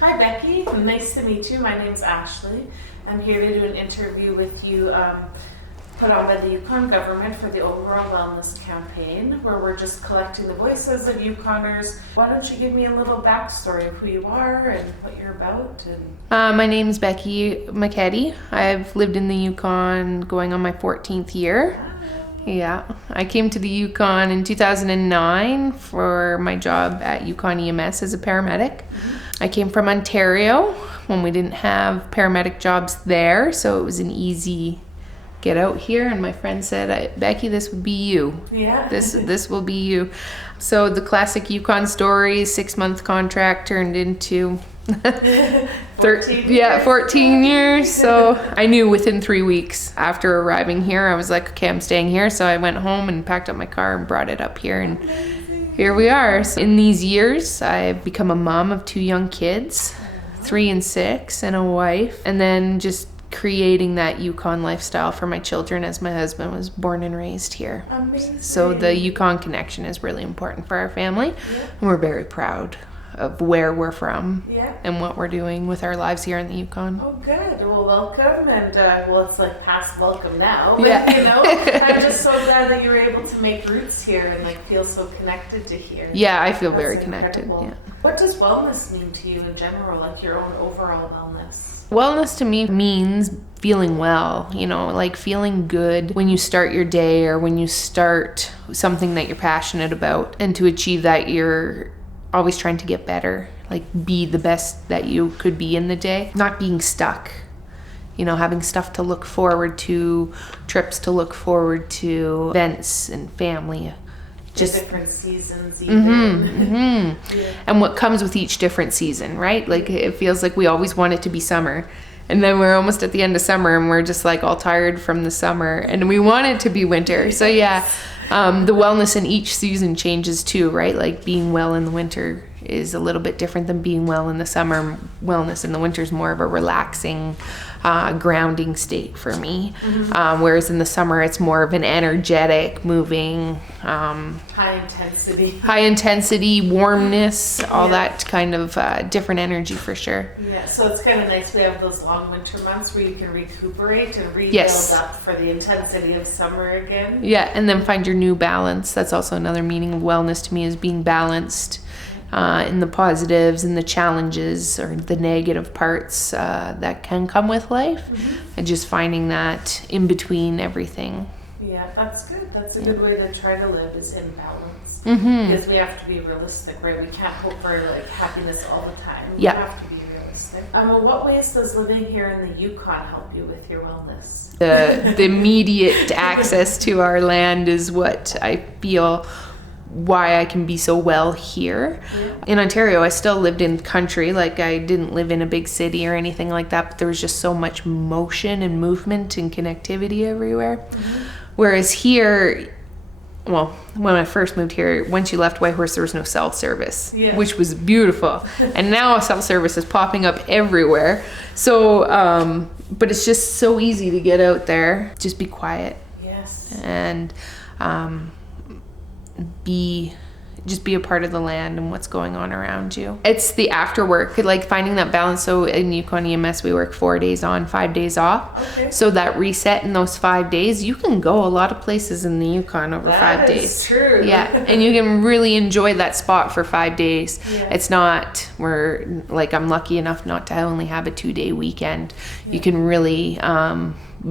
Hi Becky, nice to meet you. My name's Ashley. I'm here to do an interview with you put on by the Yukon government for the overall wellness campaign, where we're just collecting the voices of Yukoners. Why don't you give me a little backstory of who you are and what you're about? My name's Becky McKeddie. I've lived in the Yukon going on my 14th year. Yeah, I came to the Yukon in 2009 for my job at Yukon EMS as a paramedic. I came from Ontario when we didn't have paramedic jobs there, so it was an easy get out here. And my friend said, Becky, this would be you. Yeah. This will be you. So the classic Yukon story, 6-month contract turned into 14 years. So I knew within 3 weeks after arriving here, I was like, okay, I'm staying here. So I went home and packed up my car and brought it up here, and here we are. So in these years, I've become a mom of 2 young kids, 3 and 6, and a wife, and then just creating that Yukon lifestyle for my children, as my husband was born and raised here. Amazing. So the Yukon connection is really important for our family, and we're very proud of where we're from and what we're doing with our lives here in the Yukon. Oh, good. Well, welcome. And well, it's like past welcome now. But, Yeah. you know, I'm just so glad that you were able to make roots here and like feel so connected to here. Yeah, I feel That's very connected. incredible. Yeah. What does wellness mean to you in general, like your own overall wellness? Wellness to me means feeling well, like feeling good when you start your day or when you start something that you're passionate about. And to achieve that, you're always trying to get better, like be the best that you could be in the day, not being stuck, having stuff to look forward to, trips to look forward to, events and family. Just different seasons even. Yeah. And what comes with each different season, right? Like it feels like we always want it to be summer, and then we're almost at the end of summer and we're just like all tired from the summer and we want it to be winter. So yeah, the wellness in each season changes too, right? Like being well in the winter is a little bit different than being well in the summer. Wellness in the winter is more of a relaxing, grounding state for me. Whereas in the summer, it's more of an energetic, moving, high intensity, warmness, all that kind of different energy for sure. Yeah, so it's kind of nice. We have those long winter months where you can recuperate and rebuild up for the intensity of summer again. Yeah, and then find your new balance. That's also another meaning of wellness to me, is being balanced in the positives and the challenges or the negative parts that can come with life, and just finding that in between everything. Yeah, that's good. That's a good way to try to live, is in balance. Because we have to be realistic, right? We can't hope for like happiness all the time. We have to be realistic. What ways does living here in the Yukon help you with your wellness? The immediate access to our land is what I feel why I can be so well here. In Ontario, I still lived in country, like I didn't live in a big city or anything like that, but there was just so much motion and movement and connectivity everywhere. Whereas here, well, when I first moved here, once you left Whitehorse, there was no cell service, which was beautiful. And now cell service is popping up everywhere. So, but it's just so easy to get out there, just be quiet. And just be a part of the land and what's going on around you. It's the after work, like finding that balance. So in Yukon EMS, we work 4 days on, 5 days off. So that reset in those 5 days, you can go a lot of places in the Yukon over 5 days. That's true. Yeah, and you can really enjoy that spot for 5 days. It's not I'm lucky enough not to only have a 2-day weekend. You can really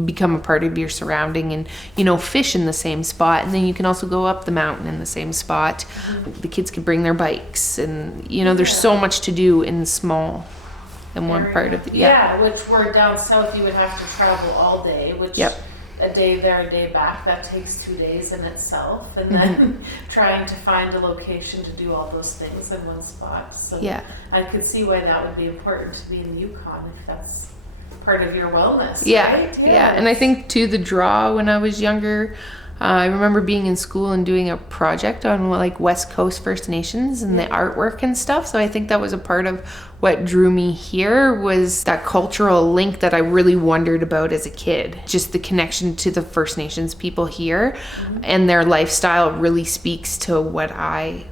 become a part of your surrounding and fish in the same spot, and then you can also go up the mountain in the same spot. The kids can bring their bikes, and there's so much to do in one part of the which we're down south, you would have to travel all day, which a day there, a day back, that takes 2 days in itself, and then trying to find a location to do all those things in one spot. So I could see why that would be important to be in the Yukon, if that's part of your wellness. Right? And I think too, the draw when I was younger, I remember being in school and doing a project on like West Coast First Nations and the artwork and stuff. So I think that was a part of what drew me here, was that cultural link that I really wondered about as a kid. Just the connection to the First Nations people here, and their lifestyle really speaks to what I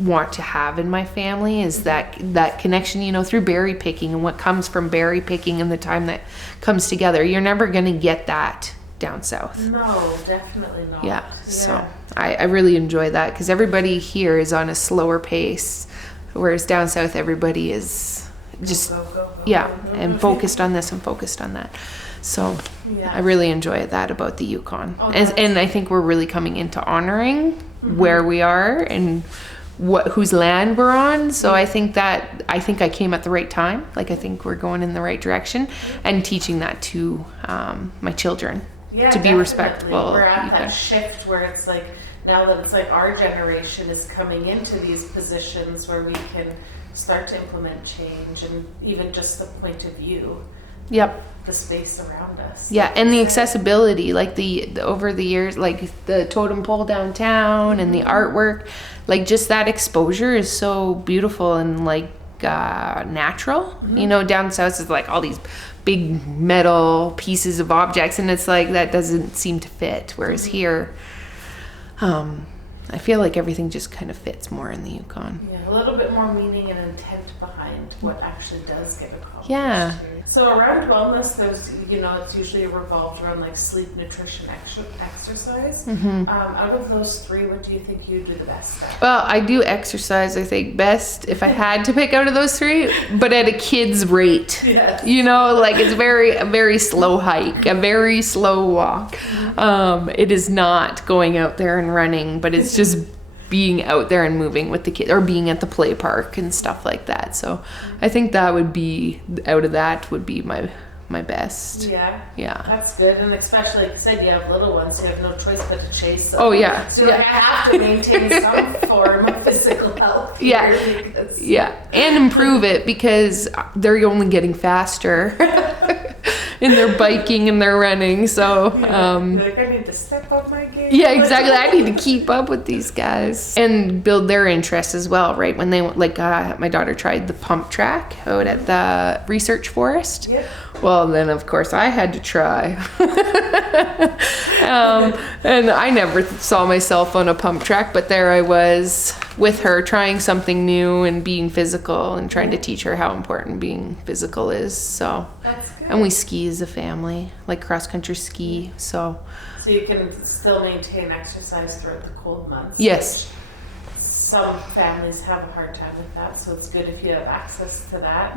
want to have in my family, is that connection, you know, through berry picking and what comes from berry picking and the time that comes together. You're never going to get that down south. No, definitely not. Yeah. So I really enjoy that, because everybody here is on a slower pace, whereas down south everybody is just Go. and focused on this and focused on that. So I really enjoy that about the Yukon. And I think we're really coming into honoring where we are and whose land we're on. So I think I came at the right time. Like, I think we're going in the right direction, and teaching that to my children, to be definitely. respectful. We're at that shift where it's like, now that it's like our generation is coming into these positions where we can start to implement change, and even just the point of view. Yep. The space around us. Yeah, and the accessibility, like the over the years, like the totem pole downtown and the artwork, like just that exposure is so beautiful and like natural. You know, down south is like all these big metal pieces of objects, and it's like that doesn't seem to fit. Whereas here, I feel like everything just kind of fits more in the Yukon. Yeah, a little bit more meaning and intent behind what actually does get accomplished. Yeah. So around wellness, there's, you know, it's usually revolved around like sleep, nutrition, exercise. Out of those three, what do you think you do the best at? Well, I do exercise, I think, best if I had to pick out of those three, but at a kid's rate. Yes. You know, like it's a very slow hike, a very slow walk. It is not going out there and running, but it's just being out there and moving with the kids, or being at the play park and stuff like that. So I think that would be, out of that would be my best. Yeah. Yeah. That's good. And especially, like you said, you have little ones, so you have no choice but to chase them. Oh, yeah. So you have to maintain some form of physical health. Yeah. Yeah. And improve it, because they're only getting faster in their biking and their running. So, You're like, I need to step up my game. yeah, exactly. I need to keep up with these guys and build their interests as well, right? When they, like, my daughter tried the pump track out at the research forest. Yep. Well, then of course I had to try. And I never saw myself on a pump track, but there I was with her trying something new and being physical and trying to teach her how important being physical is. So, That's good. and we ski as a family, like cross country ski. So you can still maintain exercise throughout the cold months. yes. Some families have a hard time with that, so it's good if you have access to that.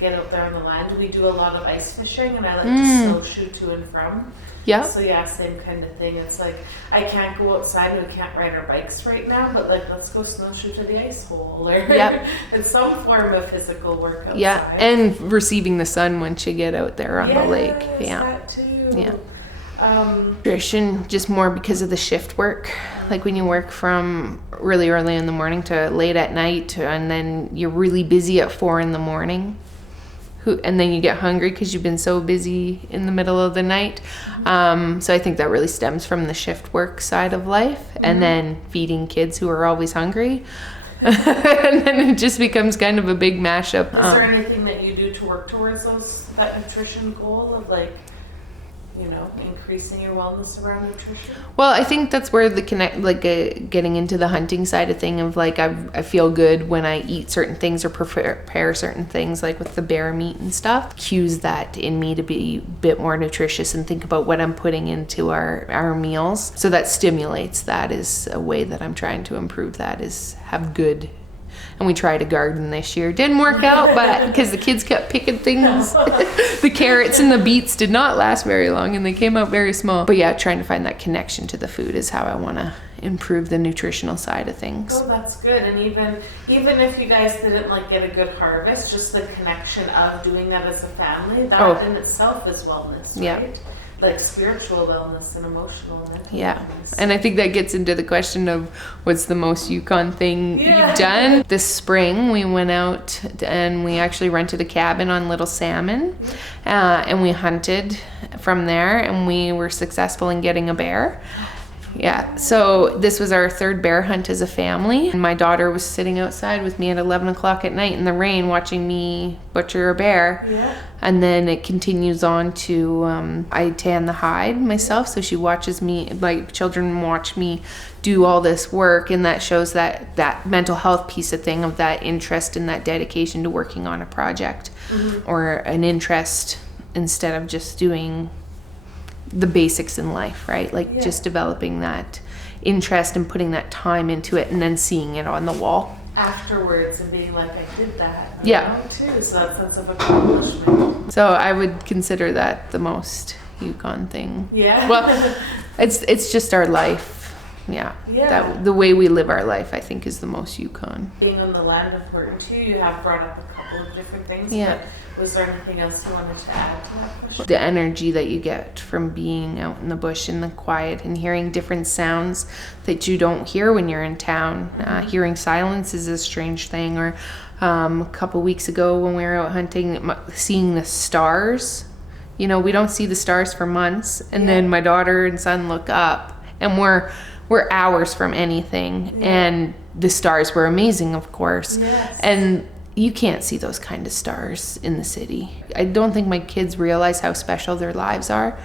Get out there on the land. We do a lot of ice fishing, and I like to snowshoe to and from. Yeah. So yeah, same kind of thing. It's like, I can't go outside, we can't ride our bikes right now, but like, let's go snowshoe to the ice hole, or it's some form of physical work outside. Yeah, and receiving the sun once you get out there on the lake. Yeah. That too. Yeah. Nutrition, just more because of the shift work. Like when you work from really early in the morning to late at night, and then you're really busy at 4 a.m. And then you get hungry because you've been so busy in the middle of the night. So I think that really stems from the shift work side of life, and then feeding kids who are always hungry. And then it just becomes kind of a big mashup. Is there anything that you do to work towards that nutrition goal of, like, you know, increasing your wellness around nutrition? Well, I think that's where the getting into the hunting side of thing of like, I feel good when I eat certain things or prepare certain things, like with the bear meat and stuff, cues that in me to be a bit more nutritious and think about what I'm putting into our meals. So that stimulates, that is a way that I'm trying to improve that, is have good. And we tried a garden this year. Didn't work out, but because the kids kept picking things. The carrots and the beets did not last very long, and they came out very small. But yeah, trying to find that connection to the food is how I want to improve the nutritional side of things. Oh, that's good. And even if you guys didn't like get a good harvest, just the connection of doing that as a family, that in itself is wellness, right? Yeah. Like spiritual wellness and emotional and mental Yeah. wellness. And I think that gets into the question of what's the most Yukon thing you've done. This spring we went out and we actually rented a cabin on Little Salmon, and we hunted from there, and we were successful in getting a bear. Yeah, so this was our third bear hunt as a family. And my daughter was sitting outside with me at 11 o'clock at night in the rain watching me butcher a bear. Yeah. And then it continues on to, I tan the hide myself, so she watches me, like children watch me do all this work, and that shows that mental health piece of thing, of that interest and that dedication to working on a project or an interest instead of just doing the basics in life, right? Like just developing that interest and putting that time into it and then seeing it on the wall afterwards and being like, I did that. Yeah. Too. So that sense of accomplishment. So I would consider that the most Yukon thing. Yeah. Well, it's just our life. Yeah. That the way we live our life, I think, is the most Yukon. Being on the land of work too, you have brought up a couple of different things. Yeah. But was there anything else you wanted to add to that question? The energy that you get from being out in the bush in the quiet and hearing different sounds that you don't hear when you're in town. Hearing silence is a strange thing. Or a couple weeks ago when we were out hunting, seeing the stars. You know, we don't see the stars for months. And then my daughter and son look up, and we're hours from anything. And the stars were amazing, of course. Yes. And you can't see those kind of stars in the city. I don't think my kids realize how special their lives are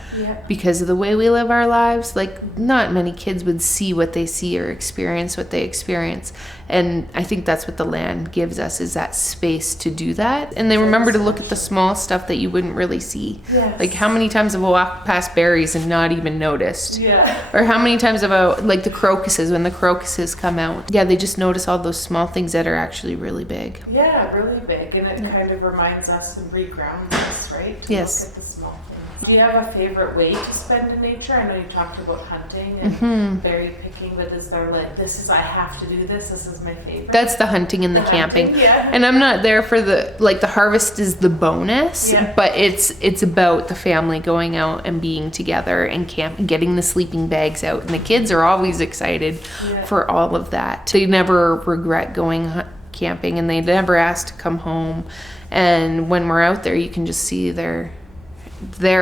because of the way we live our lives. Like, not many kids would see what they see or experience what they experience. And I think that's what the land gives us, is that space to do that. And they remember to look at the small stuff that you wouldn't really see. Yes. Like, how many times have I walked past berries and not even noticed? Yeah. Or how many times have I, like the crocuses, when the crocuses come out. Yeah, they just notice all those small things that are actually really big. Yeah, really big. And it kind of reminds us and regrounds us, right? To Yes. look at the small things. Do you have a favorite way to spend in nature? I know you talked about hunting and berry picking, but is there like, I have to do this is my favorite? That's the hunting and the camping. Hunting, yeah. And I'm not there for the harvest is the bonus, but it's about the family going out and being together and getting the sleeping bags out. And the kids are always excited for all of that. They never regret going camping, and they never ask to come home. And when we're out there, you can just see their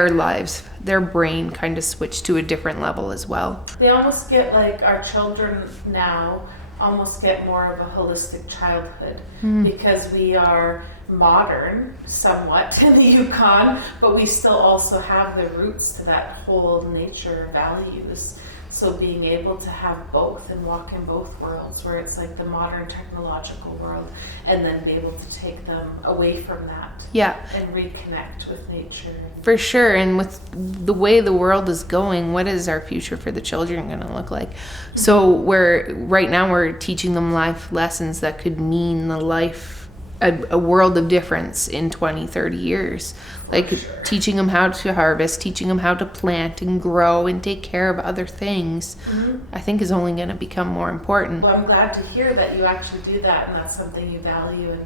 lives, their brain kind of switch to a different level as well. They almost get, like, our children now almost get more of a holistic childhood because we are modern somewhat in the Yukon, but we still also have the roots to that whole nature values. So being able to have both and walk in both worlds, where it's like the modern technological world, and then be able to take them away from that and reconnect with nature. For sure. And with the way the world is going, what is our future for the children going to look like? So right now we're teaching them life lessons that could mean a world of difference in 20, 30 years. Like teaching them how to harvest, teaching them how to plant and grow and take care of other things, I think is only going to become more important. Well, I'm glad to hear that you actually do that, and that's something you value and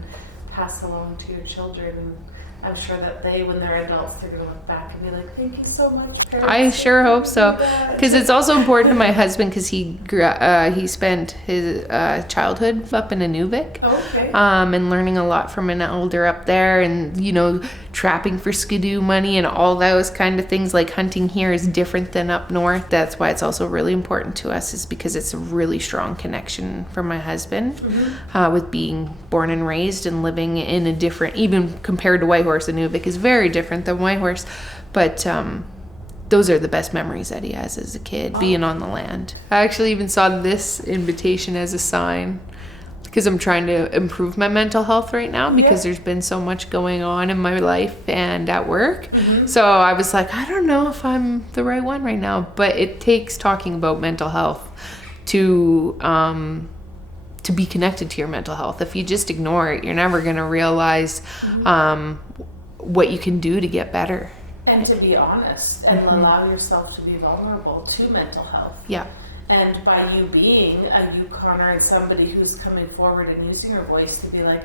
pass along to your children. And I'm sure that when they're adults, they're going to look back and be like, thank you so much, parents. I sure hope so. Because it's also important to my husband, because he spent his childhood up in Inuvik. And learning a lot from an elder up there, and, you know, trapping for skidoo money and all those kind of things. Like, hunting here is different than up north. That's why it's also really important to us, is because it's a really strong connection for my husband with being born and raised and living in a different, even compared to Whitehorse, Inuvik is very different than Whitehorse, but those are the best memories that he has as a kid, being on the land. I actually even saw this invitation as a sign, because I'm trying to improve my mental health right now, because there's been so much going on in my life and at work. So I was like, I don't know if I'm the right one right now, but it takes talking about mental health to be connected to your mental health. If you just ignore it, you're never going to realize what you can do to get better. And to be honest and allow yourself to be vulnerable to mental health. Yeah. And by you being a Yukoner and somebody who's coming forward and using your voice to be like,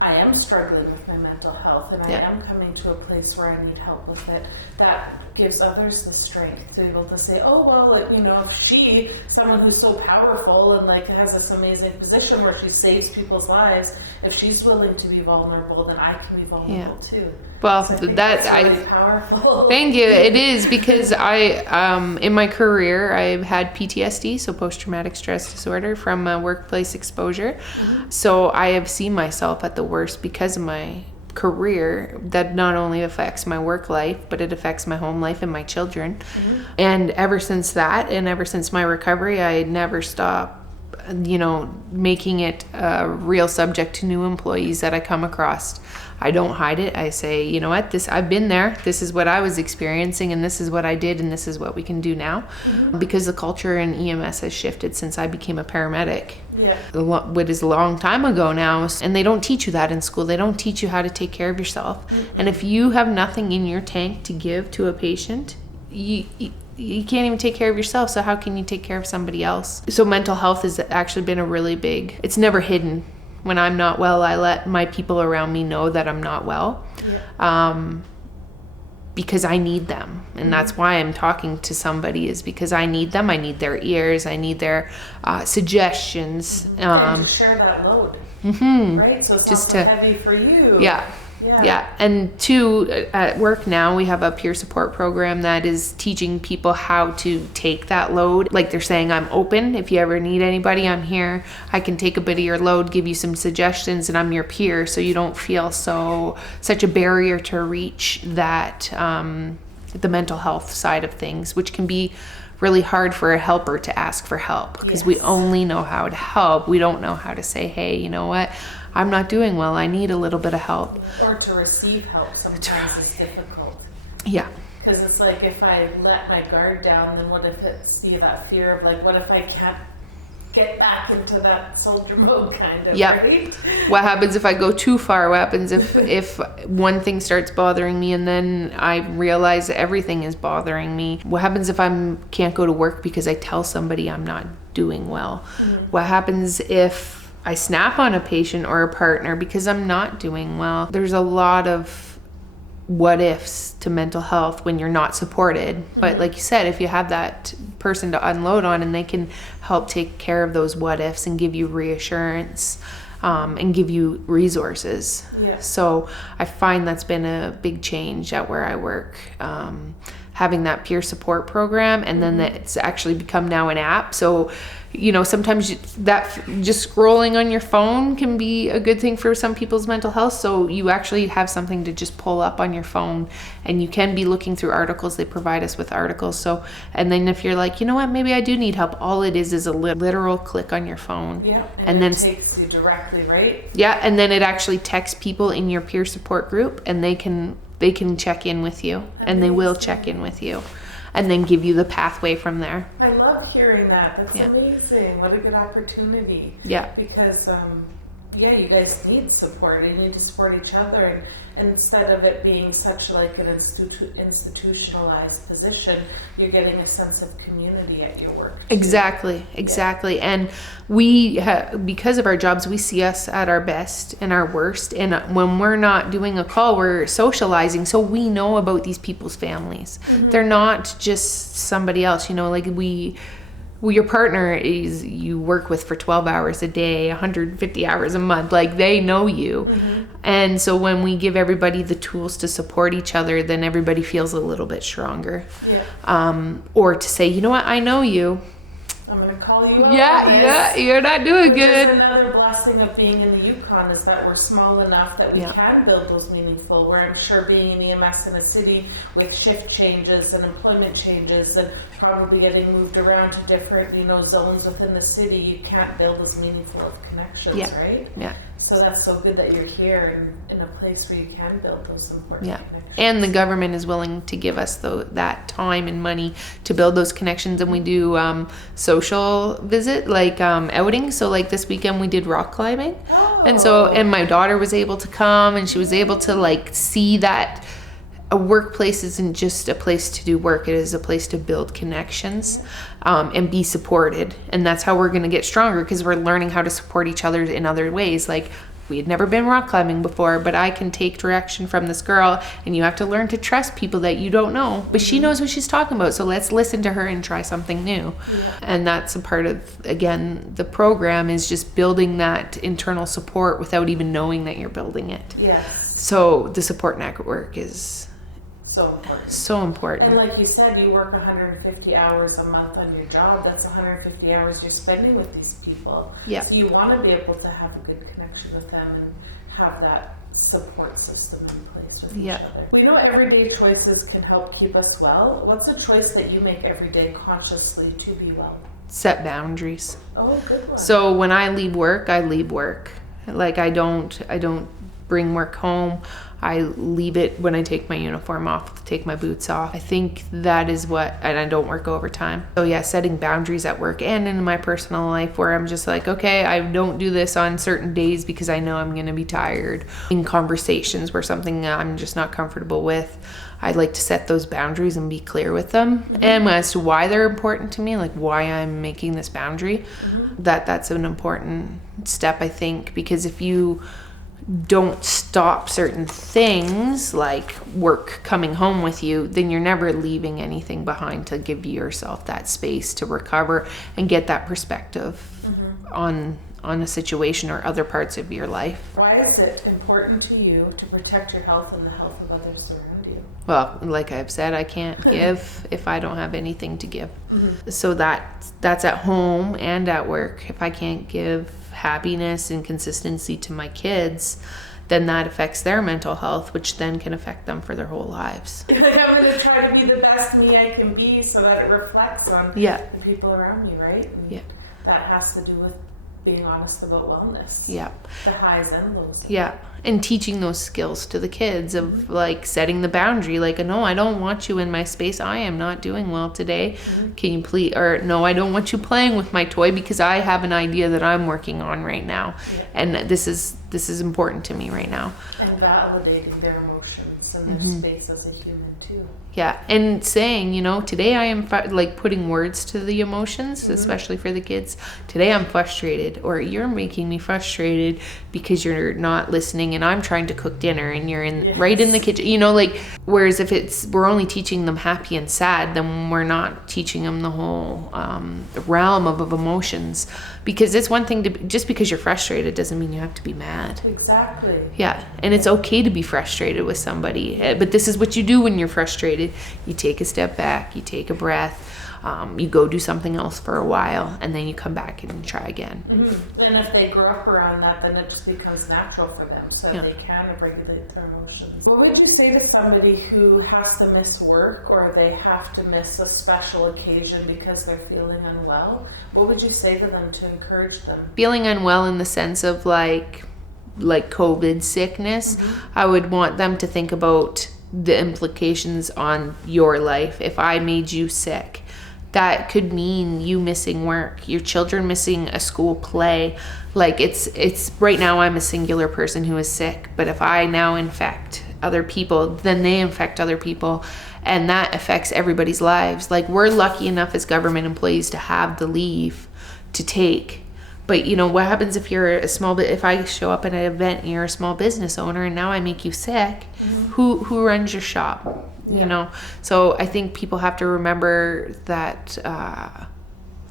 I am struggling with my mental health, and I am coming to a place where I need help with it, that gives others the strength to be able to say, oh, well, like, you know, if someone who's so powerful and like has this amazing position where she saves people's lives, if she's willing to be vulnerable, then I can be vulnerable too. Well, so that's really powerful. Thank you. It is, because in my career, I've had PTSD, so post-traumatic stress disorder from workplace exposure. So I have seen myself at the worst because of my career. That not only affects my work life, but it affects my home life and my children. And ever since that, and ever since my recovery, I never stopped, you know, making it a real subject to new employees that I come across. I don't hide it. I say, you know what, I've been there. This is what I was experiencing, and this is what I did, and this is what we can do now. Because the culture in EMS has shifted since I became a paramedic. What is a long time ago now, and they don't teach you that in school. They don't teach you how to take care of yourself. And if you have nothing in your tank to give to a patient, you can't even take care of yourself, so how can you take care of somebody else? So mental health has actually been a really big, it's never hidden. When I'm not well, I let my people around me know that I'm not well, because I need them. And that's why I'm talking to somebody, is because I need them. I need their ears. I need their suggestions. And to share that load, right? So it's just not so heavy for you. Yeah. And two, at work now, we have a peer support program that is teaching people how to take that load. Like they're saying, I'm open. If you ever need anybody, I'm here. I can take a bit of your load, give you some suggestions, and I'm your peer, so you don't feel such a barrier to reach that, the mental health side of things, which can be really hard for a helper to ask for help, because we only know how to help. We don't know how to say, hey, you know what? I'm not doing well. I need a little bit of help. Or to receive help sometimes is difficult. Yeah. Because it's like, if I let my guard down, then what if it's that fear of like, what if I can't get back into that soldier mode kind of, right? What happens if I go too far? What happens if one thing starts bothering me and then I realize everything is bothering me? What happens if I can't go to work because I tell somebody I'm not doing well? What happens if I snap on a patient or a partner because I'm not doing well? There's a lot of what ifs to mental health when you're not supported. But like you said, if you have that person to unload on and they can help take care of those what ifs and give you reassurance, and give you resources. So I find that's been a big change at where I work. Having that peer support program, and then it's actually become now an app. So, you know, sometimes that just scrolling on your phone can be a good thing for some people's mental health. So you actually have something to just pull up on your phone, and you can be looking through articles. They provide us with articles. So, and then if you're like, you know what, maybe I do need help, all it is a literal click on your phone. And then it takes you directly, right? And then it actually texts people in your peer support group, and they can check in with you, and they will check in with you, and then give you the pathway from there. I love hearing that. That's amazing. What a good opportunity. Because, you guys need support. You need to support each other. And instead of it being such like an institutionalized position, you're getting a sense of community at your work. Exactly. And we, because of our jobs, we see us at our best and our worst. And when we're not doing a call, we're socializing. So we know about these people's families. They're not just somebody else, you know, like your partner is you work with for 12 hours a day, 150 hours a month, like they know you. And so when we give everybody the tools to support each other, then everybody feels a little bit stronger. Or to say, you know what, I know you. I'm going to call you out. You're not doing good. Another blessing of being in the Yukon is that we're small enough that we can build those meaningful, where I'm sure being in EMS in a city with shift changes and employment changes and probably getting moved around to different, zones within the city, you can't build those meaningful connections, right? So that's so good that you're here in a place where you can build those important connections. And the government is willing to give us that time and money to build those connections. And we do social visit, like outings. So like this weekend we did rock climbing. And my daughter was able to come, and she was able to like see that a workplace isn't just a place to do work. It is a place to build connections and be supported. And that's how we're going to get stronger, because we're learning how to support each other in other ways. Like we had never been rock climbing before, but I can take direction from this girl, and you have to learn to trust people that you don't know, but she knows what she's talking about. So let's listen to her and try something new. And that's a part of, again, the program is just building that internal support without even knowing that you're building it. Yes. So the support network is So important. so important. And like you said, you work 150 hours a month on your job. That's 150 hours you're spending with these people. Yeah. So you want to be able to have a good connection with them and have that support system in place with each other. We know everyday choices can help keep us well. What's a choice that you make every day consciously to be well? Set boundaries. Oh, good one. So when I leave work, I leave work. Like I don't bring work home. I leave it when I take my uniform off, take my boots off. I think that is what, and I don't work overtime. So yeah, setting boundaries at work and in my personal life where I'm just like, okay, I don't do this on certain days because I know I'm going to be tired. In conversations where something I'm just not comfortable with, I like to set those boundaries and be clear with them. And as to why they're important to me, like why I'm making this boundary, that's an important step, I think, because if you don't stop certain things like work coming home with you, then you're never leaving anything behind to give yourself that space to recover and get that perspective on a situation or other parts of your life. Why is it important to you to protect your health and the health of others around you? Well, like I've said, I can't give if I don't have anything to give. So that's at home and at work. If I can't give happiness and consistency to my kids, then that affects their mental health, which then can affect them for their whole lives. I'm going to try to be the best me I can be so that it reflects on the people around me, right? And that has to do with being honest about wellness. The highs and lows. And teaching those skills to the kids of like setting the boundary, like, no, I don't want you in my space. I am not doing well today. Can you please, or no, I don't want you playing with my toy because I have an idea that I'm working on right now. And this is important to me right now. And validating their emotions and their space as a human too. And saying, today I am like putting words to the emotions, especially for the kids. Today I'm frustrated, or you're making me frustrated because you're not listening and I'm trying to cook dinner and you're right in the kitchen, whereas if we're only teaching them happy and sad, then we're not teaching them the whole realm of emotions, because it's one thing to, just because you're frustrated doesn't mean you have to be mad. Exactly. And it's okay to be frustrated with somebody, but this is what you do when you're frustrated. You take a step back, you take a breath, you go do something else for a while, and then you come back and try again. And if they grow up around that, then it just becomes natural for them, so they can regulate their emotions. What would you say to somebody who has to miss work, or they have to miss a special occasion because they're feeling unwell? What would you say to them to encourage them? Feeling unwell in the sense of like COVID sickness, I would want them to think about the implications on your life. If I made you sick, that could mean you missing work, your children missing a school play. Like it's right now I'm a singular person who is sick, but if I now infect other people, then they infect other people, and that affects everybody's lives. Like, we're lucky enough as government employees to have the leave to take. But what happens if you're if I show up at an event and you're a small business owner and now I make you sick, who runs your shop? So I think people have to remember that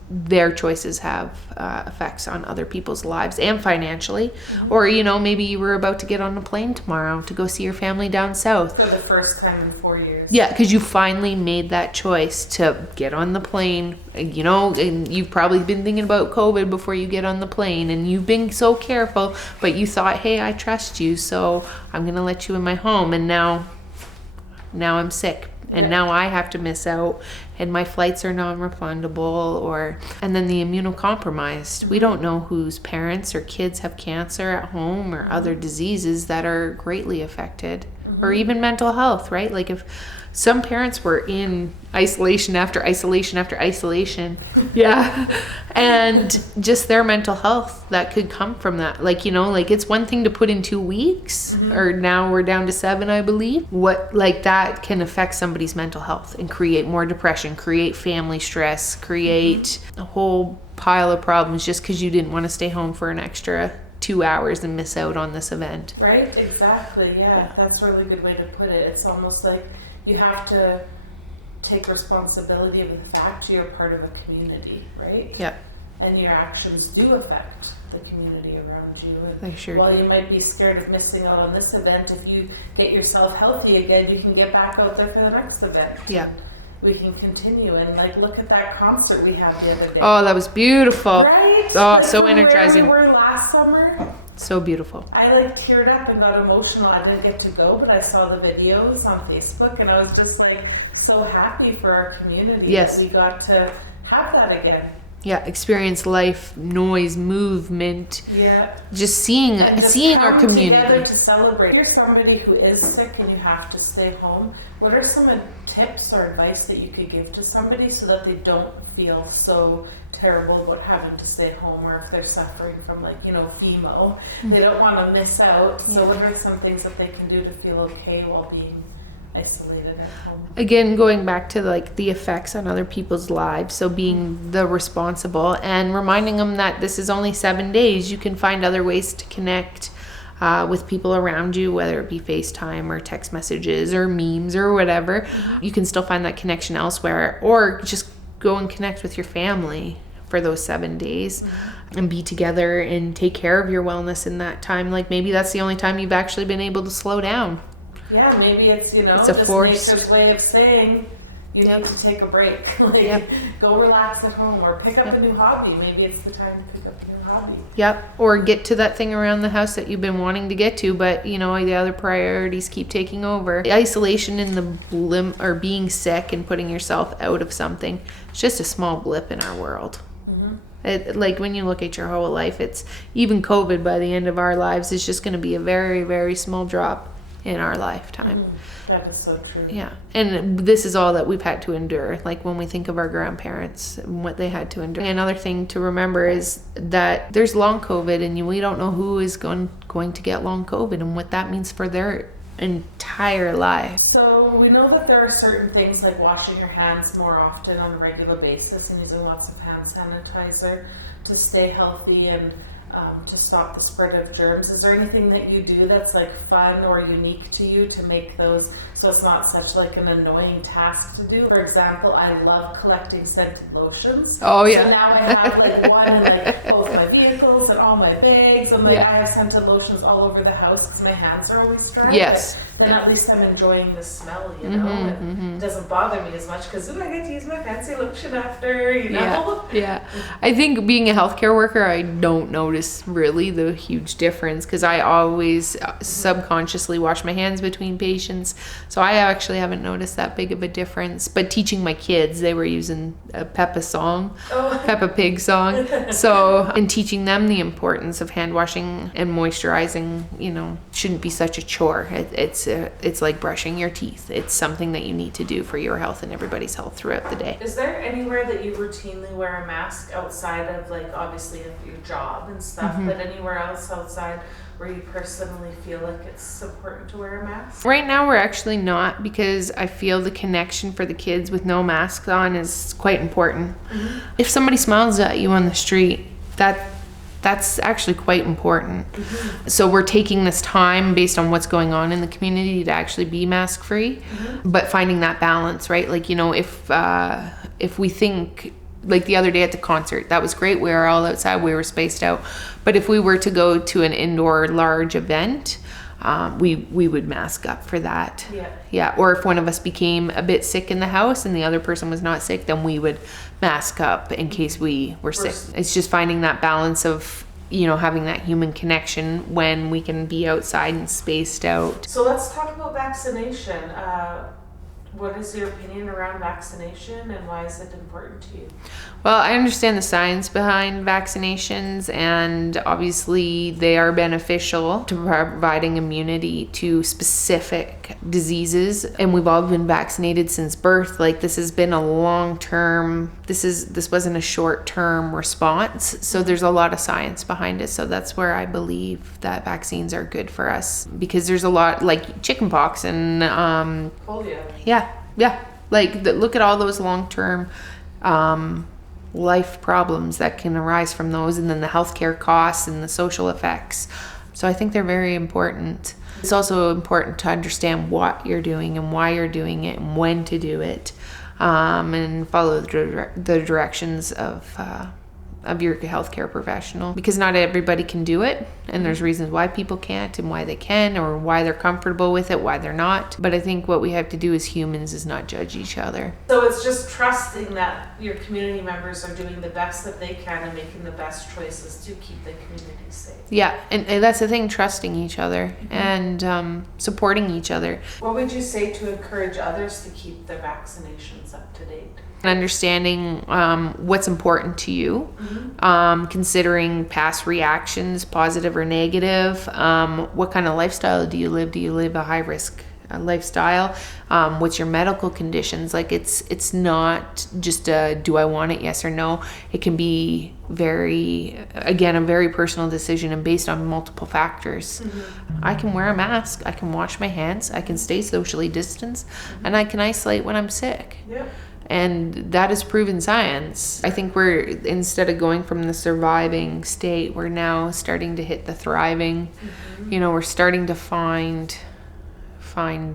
their choices have effects on other people's lives and financially. Or maybe you were about to get on a plane tomorrow to go see your family down south for the first time in 4 years. Because you finally made that choice to get on the plane, and you've probably been thinking about COVID before you get on the plane, and you've been so careful, but you thought, hey, I trust you, so I'm gonna let you in my home, and now I'm sick. And now I have to miss out, and my flights are non-refundable, and then the immunocompromised. We don't know whose parents or kids have cancer at home or other diseases that are greatly affected, or even mental health, right? Like if some parents were in isolation after isolation after isolation, and just their mental health that could come from that. It's one thing to put in 2 weeks, or now we're down to 7, I believe. That can affect somebody's mental health and create more depression, create family stress, create a whole pile of problems just because you didn't want to stay home for an extra 2 hours and miss out on this event. Right, exactly. Yeah, that's a really good way to put it. It's almost like you have to take responsibility of the fact you're part of a community, right? Yeah. And your actions do affect the community around you. And They sure while do. you might be scared of missing out on this event, if you get yourself healthy again, you can get back out there for the next event. Yeah. We can continue and like look at that concert we had the other day. Oh, that was beautiful. Right? Oh, Like so from energizing. Where we were last summer. So beautiful. I like teared up and got emotional. I didn't get to go, but I saw the videos on Facebook and I was just like so happy for our community Yes. that we got to have that again. Yeah, experience life, noise, movement, Yeah. just seeing And just our come together community. to celebrate. If you're somebody who is sick and you have to stay home, what are some tips or advice that you could give to somebody so that they don't feel so terrible about having to stay home, or if they're suffering from FEMO, they don't want to miss out. So what are some things that they can do to feel okay while being isolated at home? Again, going back to like the effects on other people's lives, so being the responsible and reminding them that this is only 7 days. You can find other ways to connect with people around you, whether it be FaceTime or text messages or memes or whatever. You can still find that connection elsewhere, or just go and connect with your family for those 7 days and be together and take care of your wellness in that time. Like maybe that's the only time you've actually been able to slow down. Yeah, maybe it's, It's a just forced- nature's way of saying you Yep. need to take a break. Like, Yep. go relax at home or pick up Yep. a new hobby. Maybe it's the time to pick up a new hobby. Yep. Or get to that thing around the house that you've been wanting to get to, but the other priorities keep taking over. Isolation in the blimp, or being sick and putting yourself out of something, it's just a small blip in our world. Like when you look at your whole life, it's even COVID by the end of our lives is just going to be a very, very small drop in our lifetime. That is so true. Yeah. And this is all that we've had to endure. Like when we think of our grandparents and what they had to endure. Another thing to remember is that there's long COVID, and we don't know who is going to get long COVID and what that means for their entire life. So we know that there are certain things like washing your hands more often on a regular basis and using lots of hand sanitizer to stay healthy and to stop the spread of germs. Is there anything that you do that's like fun or unique to you to make those so it's not such like an annoying task to do? For example, I love collecting scented lotions. Oh, yeah. So now I have like one in like both my vehicles and all my bags, and like Yeah. I have scented lotions all over the house because my hands are always dry. Yes. But then at least I'm enjoying the smell, and it doesn't bother me as much because I get to use my fancy lotion after, Yeah. I think being a healthcare worker, I don't notice really the huge difference because I always subconsciously wash my hands between patients. So I actually haven't noticed that big of a difference. But teaching my kids, they were using a Peppa Pig song. So, and teaching them the importance of hand washing and moisturizing, shouldn't be such a chore. It's like brushing your teeth. It's something that you need to do for your health and everybody's health throughout the day. Is there anywhere that you routinely wear a mask outside of like obviously of your job and stuff, but anywhere else outside where you personally feel like it's important to wear a mask? Right now we're actually not, because I feel the connection for the kids with no mask on is quite important. If somebody smiles at you on the street, that's actually quite important. So we're taking this time based on what's going on in the community to actually be mask free, but finding that balance, right? Like, if we think, like the other day at the concert, that was great. We were all outside, we were spaced out. But if we were to go to an indoor large event, we would mask up for that. Yeah. Or if one of us became a bit sick in the house and the other person was not sick, then we would mask up in case we were sick. It's just finding that balance of, having that human connection when we can be outside and spaced out. So let's talk about vaccination. What is your opinion around vaccination and why is it important to you? Well, I understand the science behind vaccinations, and obviously they are beneficial to providing immunity to specific diseases. And we've all been vaccinated since birth. Like, this has been a long-term, this wasn't a short-term response. So there's a lot of science behind it. So that's where I believe that vaccines are good for us, because there's a lot like chickenpox and Polio. Yeah. Like, look at all those long-term life problems that can arise from those, and then the healthcare costs and the social effects. So I think they're very important. It's also important to understand what you're doing and why you're doing it and when to do it, and follow the directions of your healthcare professional, because not everybody can do it, and there's reasons why people can't and why they can, or why they're comfortable with it, why they're not. But I think what we have to do as humans is not judge each other. So it's just trusting that your community members are doing the best that they can and making the best choices to keep the community safe. Yeah, and that's the thing, trusting each other and supporting each other. What would you say to encourage others to keep their vaccinations up to date? Understanding what's important to you, considering past reactions, positive or negative. What kind of lifestyle do you live? Do you live a high risk lifestyle? What's your medical conditions? Like, it's not just a do I want it, yes or no. It can be a very personal decision and based on multiple factors. I can wear a mask, I can wash my hands, I can stay socially distanced, and I can isolate when I'm sick. Yep. And that is proven science. I think we're, instead of going from the surviving state, we're now starting to hit the thriving. We're starting to find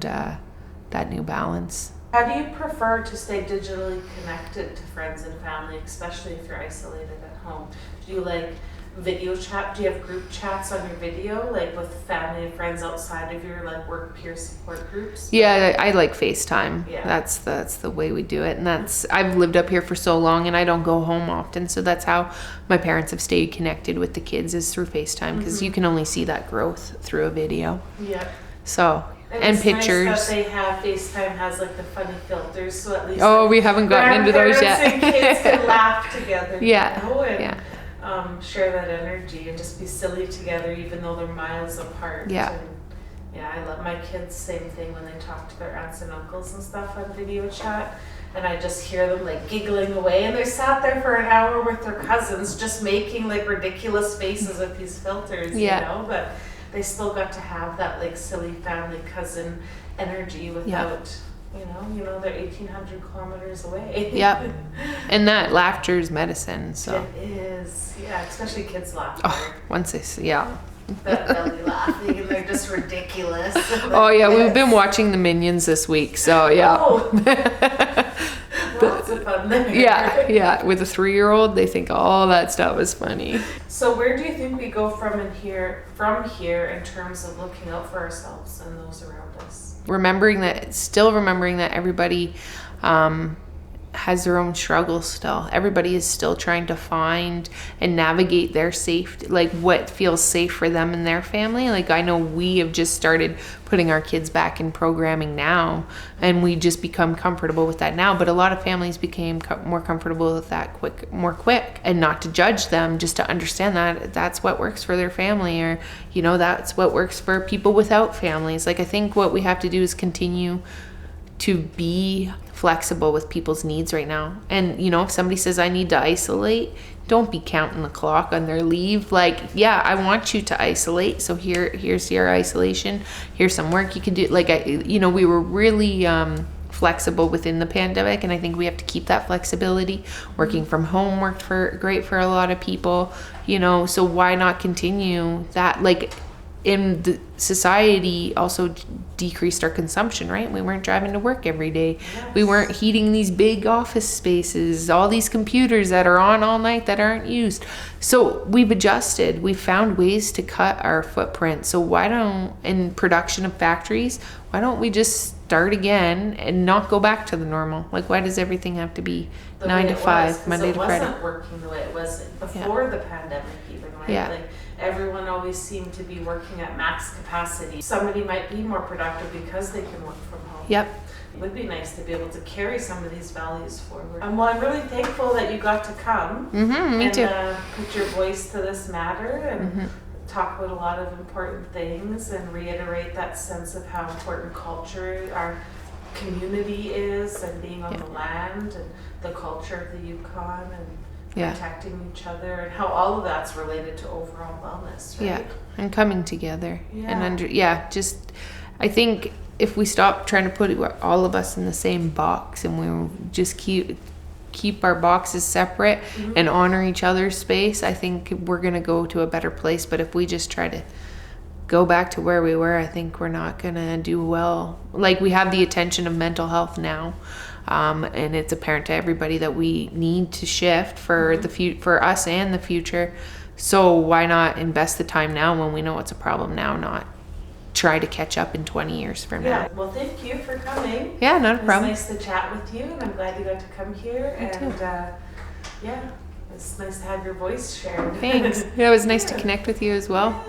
that new balance. How do you prefer to stay digitally connected to friends and family, especially if you're isolated at home? Do you like video chat? Do you have group chats on your video, like with family and friends outside of your like work peer support groups? Yeah, I like FaceTime. Yeah. That's the way we do it, and I've lived up here for so long, and I don't go home often, so that's how my parents have stayed connected with the kids, is through FaceTime, because you can only see that growth through a video. Yeah. So. And pictures. Nice that they have FaceTime has like the funny filters, so at least we haven't gotten into those yet. grandparents and kids can laugh together. Yeah. And share that energy and just be silly together, even though they're miles apart. Yeah. And, I love my kids. Same thing when they talk to their aunts and uncles and stuff on video chat, and I just hear them like giggling away, and they sat there for an hour with their cousins, just making like ridiculous faces with these filters. But they still got to have that like silly family cousin energy without, they're 1,800 kilometers away. Yep. And that laughter is medicine. So it is, especially kids laughter. Oh, once they see, That belly laughing, and they're just ridiculous. We've been watching the Minions this week, so Lots of fun there. With a 3-year-old, they think all that stuff is funny. So where do you think we go from here in terms of looking out for ourselves and those around us? Remembering that everybody has their own struggles still. Everybody is still trying to find and navigate their safety, like what feels safe for them and their family. Like, I know we have just started putting our kids back in programming now, and we just become comfortable with that now. But a lot of families became more comfortable with that more quick, and not to judge them, just to understand that that's what works for their family, or that's what works for people without families. Like, I think what we have to do is continue to be flexible with people's needs right now. And if somebody says I need to isolate, don't be counting the clock on their leave. Like, I want you to isolate, so here's your isolation, here's some work you can do. Like, we were really flexible within the pandemic, and I think we have to keep that flexibility. Working from home worked great for a lot of people, so why not continue that? Like, in the society also decreased our consumption, right? We weren't driving to work every day. Yes. We weren't heating these big office spaces, all these computers that are on all night that aren't used. So we've adjusted. We've found ways to cut our footprint. So in production of factories, why don't we just start again and not go back to the normal? Like, why does everything have to be 9 to 5, Monday to Friday? It wasn't working the way it was before the pandemic even, right? Yeah. Like, everyone always seemed to be working at max capacity. Somebody might be more productive because they can work from home. Yep. It would be nice to be able to carry some of these values forward. Well, I'm really thankful that you got to come Me too. Put your voice to this matter and talk about a lot of important things and reiterate that sense of how important culture, our community is, and being on the land, and the culture of the Yukon, and protecting each other, and how all of that's related to overall wellness, right? And coming together. And I think if we stop trying to put all of us in the same box, and we just keep keep our boxes separate and honor each other's space, I think we're going to go to a better place. But if we just try to go back to where we were, I think we're not going to do well. Like, we have the attention of mental health now. And it's apparent to everybody that we need to shift for for us and the future. So why not invest the time now when we know it's a problem now, not try to catch up in 20 years from now. Yeah, well, thank you for coming. Yeah, not a problem. It was nice to chat with you, and I'm glad you got to come here. Yeah, it's nice to have your voice shared. Thanks. Yeah, it was nice to connect with you as well.